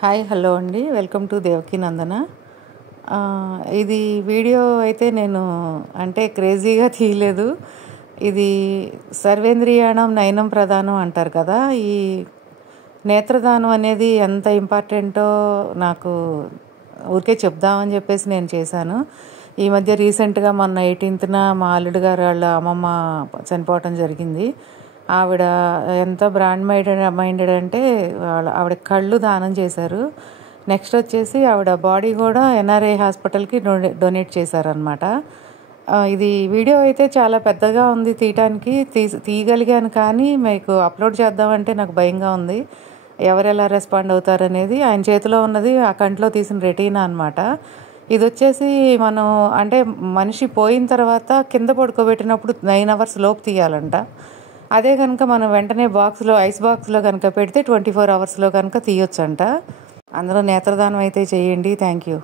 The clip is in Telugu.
హాయ్ హలో అండి, వెల్కమ్ టు దేవకి నందన. ఇది వీడియో అయితే నేను అంటే క్రేజీగా తీయలేదు. ఇది సర్వేంద్రియాణం నయనం ప్రధానం అంటారు కదా. ఈ నేత్రదానం అనేది ఎంత ఇంపార్టెంటో నాకు ఊరికే చెప్దామని చెప్పేసి నేను చేశాను. ఈ మధ్య రీసెంట్గా మొన్న 18న మా అల్లుడు గారు వాళ్ళ అమ్మమ్మ చనిపోవటం జరిగింది. ఆవిడ ఎంత బ్రాండ్ మైండెడ్ అంటే ఆవిడ కళ్ళు దానం చేశారు. నెక్స్ట్ వచ్చేసి ఆవిడ బాడీ కూడా ఎన్ఆర్ఐ హాస్పిటల్కి డొనేట్ చేశారనమాట. ఇది వీడియో అయితే చాలా పెద్దగా ఉంది తీయటానికి, తీయగలిగాను, కానీ మీకు అప్లోడ్ చేద్దామంటే నాకు భయంగా ఉంది. ఎవరెలా రెస్పాండ్ అవుతారనేది. ఆయన చేతిలో ఉన్నది ఆ కంట్లో తీసిన రెటీనా అనమాట. ఇది వచ్చేసి మనం అంటే మనిషి పోయిన తర్వాత కింద పడుకోబెట్టినప్పుడు 9 hours లోపు తీయాలంట. అదే కనుక మనం వెంటనే ఐస్ బాక్స్లో కనుక పెడితే 24 hours కనుక తీయొచ్చంట. అందరూ నేత్రదానం అయితే చేయండి. Thank you.